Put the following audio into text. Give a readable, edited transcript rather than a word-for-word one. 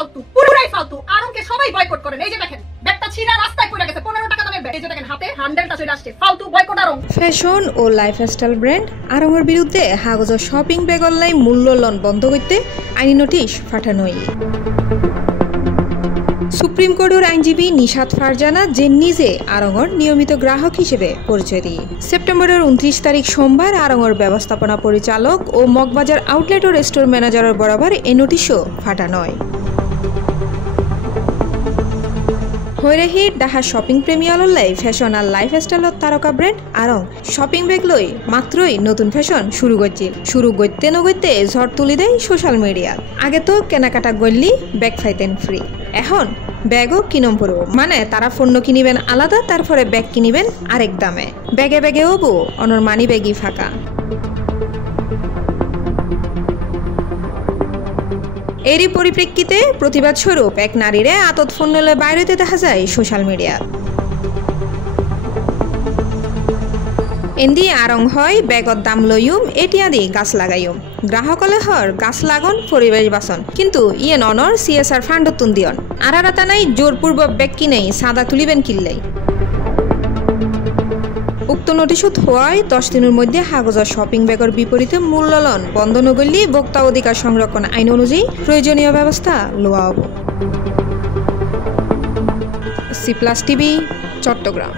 ফালতু, পুরোটাই ফালতু। আরংকে সবাই বয়কট করেন। এই যে দেখেন ব্যাগটা ছিঁড়া রাস্তায় পড়ে গেছে, 15 টাকা দামের ব্যাগ। এই যে দেখেন হাতে হ্যান্ডেলটা চলে আসছে। ফালতু, বয়কট আরং। ফ্যাশন ও লাইফস্টাইল ব্র্যান্ড আরঙের বিরুদ্ধে হাগজর শপিং ব্যাগ অনলাইন মূল্য লন বন্ধ করতে আইনি নোটিশ পাঠানোই। সুপ্রিম কোর্টের আইনজীবী নিশাত ফারজানা যে নিজে আরঙর নিয়মিত গ্রাহক হিসেবে পরিচয় দিয়ে সেপ্টেম্বরের 29 তারিখ সোমবার আরঙর ব্যবস্থাপনা পরিচালক ও মগবাজার আউটলেট ও স্টোর ম্যানেজারের বরাবর এই নোটিশও ফাটানোয়। হৈরেহির ডাহা শপিং প্রেমিয়ালল্লাই ফ্যাশন আর লাইফস্টাইলত তারকা ব্র্যান্ড আরং শপিং ব্যাগ লই মাত্রই নতুন ফ্যাশন শুরু করতে নগইতে ঝড় তুলি দেয় সোশ্যাল মিডিয়া। আগে তো কেনাকাটা গল্লি ব্যাগ ফাইতেন ফ্রি, এখন ব্যাগও কিনম পড়ব, মানে তারা পণ্য কিনিবেন আলাদা, তারপরে ব্যাগ কিনিবেন আরেক দামে। ব্যাগে ব্যাগে হবো অনর মানি ব্যাগই ফাঁকা। এরই পরিপ্রেক্ষিতে প্রতিবাদ স্বরূপ এক নারীরে আতত ফোন নিলে বাইরেতে দেখা যায় সোশ্যাল মিডিয়া। এন্দি আরং হয় ব্যাগত দাম লইম এটিয়াদি গাছ লাগাইম, গ্রাহকলে হর গাছ লাগন পরিবেশ বাসন, কিন্তু ইয়ে ননর CSR ফান্ডতুন দিয়ন। আরারাতা নাই জোরপূর্বক ব্যাগ কিনেই সাদা তুলিবেন কিনলেই। উক্ত নোটিশত হওয়ায় 10 দিনের মধ্যে হাগজর শপিং ব্যাগের বিপরীতে মূল্যলন বন্ধ নগরলে ভোক্তা অধিকার সংরক্ষণ আইন অনুযায়ী প্রয়োজনীয় ব্যবস্থা লওয়া হব। C+ TV, Chittagong.